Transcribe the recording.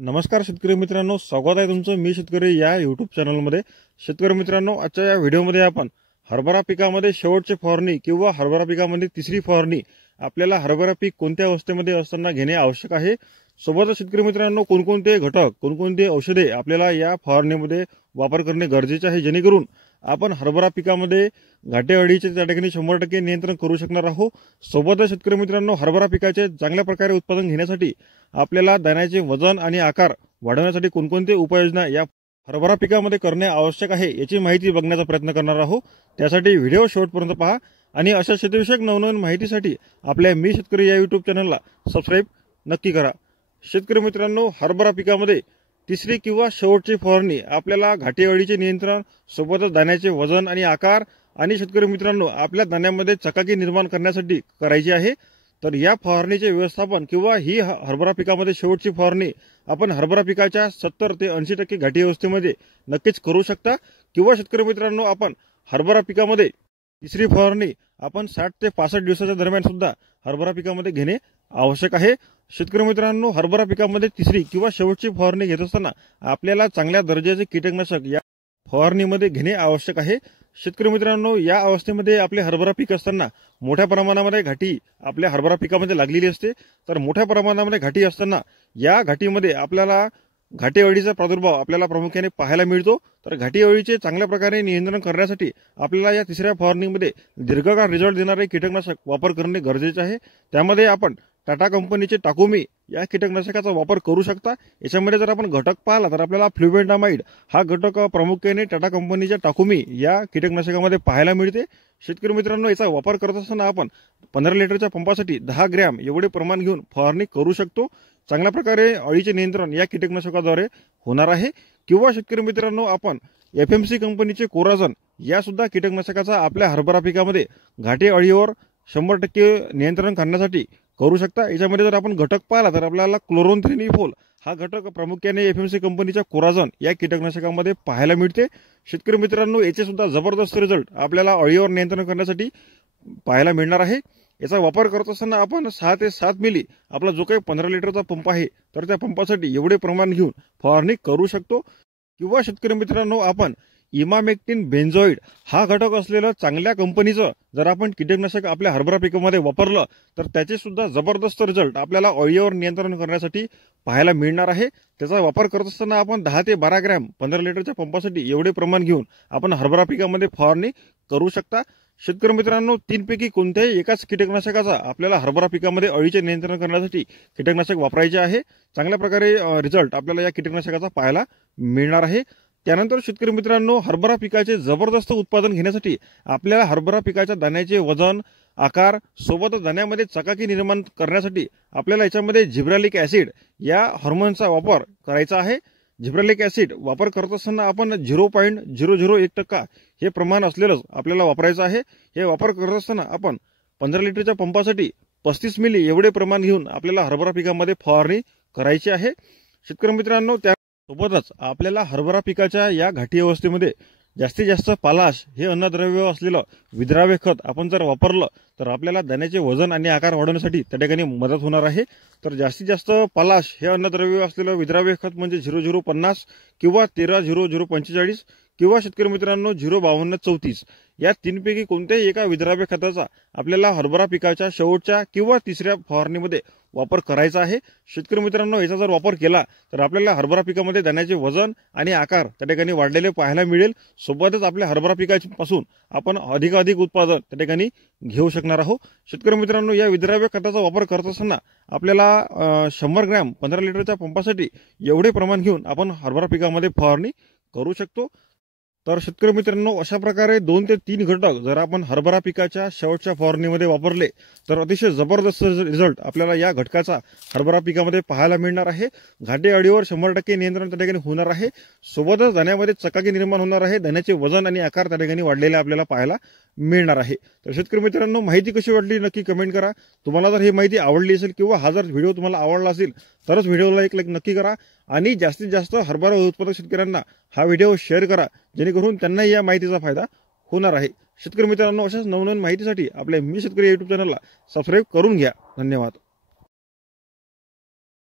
नमस्कार शेतकरी मित्रांनो, स्वागत आहे तुमचं मी शेतकरी या युट्यूब चॅनलमध्ये। शेतकरी मित्रांनो, आजच्या या व्हिडिओमध्ये आपण हरभरा पिकामध्ये शेवटची फवारणी किंवा हरभरा पिकामध्ये तिसरी फवारणी आपल्याला हरभरा पीक कोणत्या अवस्थेमध्ये असताना घेणे आवश्यक आहे, सोबतच शेतकरी मित्रांनो कोणकोणते घटक कोणकोणते औषधे आपल्याला या फवारणीमध्ये वापर करणे गरजेचे आहे, जेणेकरून आपण हरभरा पिकामध्ये घाटे अळीचे त्या ठिकाणी 100% नियंत्रण करू शकणार आहोत। सोबतच शेतकरी मित्रांनो, हरभरा पिकाचे चांगल्या प्रकारे उत्पादन घेण्यासाठी आपल्याला दाण्याचे वजन आणि आकार वाढवण्यासाठी कोणकोणते उपाययोजना या हरभरा पिकामध्ये करणे आवश्यक आहे याची माहिती बघण्याचा प्रयत्न करणार आहोत। त्यासाठी व्हिडिओ शेवटपर्यंत पहा आणि अशा शेतीविषयक नवनवीन माहितीसाठी आपल्या मी शेतकरी या युट्यूब चॅनलला सबस्क्राइब नक्की करा। शेतकरी मित्रांनो, हरभरा पिकामध्ये तिसरी किंवा शेवटची फवारणी आपल्याला घाटे अळीचे नियंत्रण, सोबतच दाण्याचे वजन आणि आकार आणि शेतकरी मित्रांनो आपल्या दाण्यामध्ये चकाकी निर्माण करण्यासाठी करायची आहे। तर या फवारणीचे व्यवस्थापन किंवा ही हरभरा पिकामध्ये शेवटची फवारणी आपण हरभरा पिकाच्या 70 ते 80% घाटी अवस्थेमध्ये नक्कीच करू शकता, किंवा शेतकरी मित्रांनो आपण हरभरा पिकामध्ये तिसरी फवारणी आपण 60 ते 65 दिवसाच्या दरम्यान सुद्धा हरभरा पिकामध्ये घेणे आवश्यक आहे। शेतकरी मित्रांनो, हरभरा पिकामध्ये तिसरी किंवा शेवटची फवारणी घेत असताना आपल्याला चांगल्या दर्जाचे कीटकनाशक या फवारणीमध्ये घेणे आवश्यक आहे। शेतकरी मित्रांनो, या अवस्थेमध्ये आपले हरभरा पीक असताना मोठ्या प्रमाणामध्ये घाटी आपल्या हरभरा पिकामध्ये लागलेली असते। तर मोठ्या प्रमाणामध्ये घाटी असताना या घाटीमध्ये आपल्याला घाटे अळीचा प्रादुर्भाव आपल्याला प्रामुख्याने पाहायला मिळतो। तर घाटी अळीचे चांगल्या प्रकारे नियंत्रण करण्यासाठी आपल्याला या तिसऱ्या फवारणीमध्ये दीर्घकाळ रिझल्ट देणारे कीटकनाशक वापर करणे गरजेचे आहे। त्यामध्ये आपण टाटा कंपनीचे टाकोमी या कीटकनाशकाचा वापर करू शकता। याच्यामध्ये जर आपण घटक पाहिला तर आपल्याला फ्लुबेंडामाइड हा घटक प्रामुख्याने टाटा कंपनीच्या टाकोमी या कीटकनाशकामध्ये पाहायला मिळते। शेतकरी मित्रांनो, याचा वापर करत असताना आपण 15 लिटरच्या पंपासाठी 10 ग्रॅम एवढे प्रमाण घेऊन फवारणी करू शकतो। चांगल्या प्रकारे अळीचे नियंत्रण या कीटकनाशकाद्वारे होणार आहे। किंवा शेतकरी मित्रांनो, आपण FMC कंपनीचे कोराझन या सुद्धा कीटकनाशकाचा आपल्या हरभरा पिकामध्ये घाटे अळीवर 100% नियंत्रण करण्यासाठी करू शकता। याच्यामध्ये जर आपण घटक पाहिला तर आपल्याला क्लोरोन्थ्रेनिफोल हा घटक प्रामुख्याने FMC कंपनीच्या कोराझन या कीटकनाशकामध्ये पाहायला मिळते। शेतकरी मित्रांनो, याचे सुद्धा जबरदस्त रिझल्ट आपल्याला अळीवर नियंत्रण करण्यासाठी पाहायला मिळणार आहे। याचा वापर करत असताना आपण 6 ते 7 मिली आपला जो काही 15 लिटरचा पंप आहे तर त्या पंपासाठी एवढे प्रमाण घेऊन फवारणी करू शकतो। किंवा शेतकरी मित्रांनो, आपण इमामेक्टिन बेन्झोइड हा घटक असलेलं चांगल्या कंपनीचं जर आपण कीटकनाशक आपल्या हरभरा पिकामध्ये वापरलं तर त्याचे सुद्धा जबरदस्त रिझल्ट आपल्याला अळीवर नियंत्रण करण्यासाठी पाहायला मिळणार आहे। त्याचा वापर करत असताना आपण 10 ते 12 ग्रॅम 15 लिटरच्या पंपासाठी एवढे प्रमाण घेऊन आपण हरभरा पिकामध्ये फवारणी करू शकता। शेतकरी मित्रांनो, 3 पैकी कोणत्याही एकाच कीटकनाशकाचा आपल्याला हरभरा पिकामध्ये अळीचे नियंत्रण करण्यासाठी कीटकनाशक वापरायचे आहे। चांगल्या प्रकारे रिझल्ट आपल्याला या कीटकनाशकाचा पाहायला मिळणार आहे। त्यानंतर शेतकरी मित्रांनो, हरभरा पिकाचे जबरदस्त उत्पादन घेण्यासाठी आपल्याला हरभरा पिकाच्या दाण्याचे वजन, आकार, सोबतच दाण्यामध्ये चकाकी निर्माण करण्यासाठी आपल्याला याच्यामध्ये जिब्रालिक ऍसिड या हार्मोनचा वापर करायचा आहे। जिब्रालिक ऍसिड वापर करत असताना आपण 0.001% हे प्रमाण असलेलंच आपल्याला वापरायचं आहे। हे वापर करत असताना आपण 15 लिटरच्या पंपासाठी 35 मिली एवढे प्रमाण घेऊन आपल्याला हरभरा पिकामध्ये फवारणी करायची आहे। शेतकरी मित्रांनो, सोबतच आपल्याला हरभरा पिकाच्या या घाटी अवस्थेमध्ये जास्तीत जास्त पालाश हे अन्नद्रव्य असलेलं विद्राव्य खत आपण जर वापरलं तर आपल्याला दाण्याचे वजन आणि आकार वाढवण्यासाठी त्या ठिकाणी मदत होणार आहे। तर जास्तीत जास्त पालाश हे अन्नद्रव्य असलेलं विद्राव्य खत म्हणजे 0050 किंवा 130045 किंवा शेतकरी मित्रांनो 05234 या 3 पैकी कोणत्याही एका विद्राव्य खताचा आपल्याला हरभरा पिकाच्या शेवटच्या किंवा तिसऱ्या फवारणीमध्ये वापर करायचा आहे। शेतकरी मित्रांनो, याचा जर वापर केला तर आपल्याला हरभरा पिकामध्ये दाण्याचे वजन आणि आकार त्या ठिकाणी वाढलेले पाहायला मिळेल। सोबतच आपल्या हरभरा पिकापासून आपण अधिकाधिक उत्पादन त्या ठिकाणी घेऊ शकणार आहोत। शेतकरी मित्रांनो, या विद्राव्य खताचा वापर करत असताना आपल्याला 100 ग्रॅम 15 लिटरच्या पंपासाठी एवढे प्रमाण घेऊन आपण हरभरा पिकामध्ये फवारणी करू शकतो। तर शेतकरी मित्रांनो, अशा प्रकारे 2 ते 3 घटक जर आपण हरभरा पिकाच्या शेवटच्या फवारणीमध्ये वापरले तर अतिशय जबरदस्त रिझल्ट आपल्याला या घटकाचा हरभरा पिकामध्ये पाहायला मिळणार आहे। घाटे अळीवर 100% नियंत्रण त्या ठिकाणी होणार आहे। सोबतच दाण्यामध्ये चकाकी निर्माण होणार आहे। दाण्याचे वजन आणि आकार त्या ठिकाणी वाढलेले आपल्याला पाहायला मिळणार आहे। तर शेतकरी मित्रांनो, माहिती कशी वाटली नक्की कमेंट करा। तुम्हाला जर ही माहिती आवडली असेल किंवा हा जर व्हिडिओ तुम्हाला आवडला असेल तरच व्हिडिओला एक लाईक नक्की करा आणि जास्तीत जास्त हरभरा उत्पादक शेतकऱ्यांना हा व्हिडिओ शेअर करा, जेणेकरून त्यांनाही या माहितीचा फायदा होणार आहे। शेतकरी मित्रांनो, अशाच नवनवीन माहितीसाठी आपल्या मी शेतकरी युट्यूब चॅनलला सबस्क्राइब करून घ्या। धन्यवाद।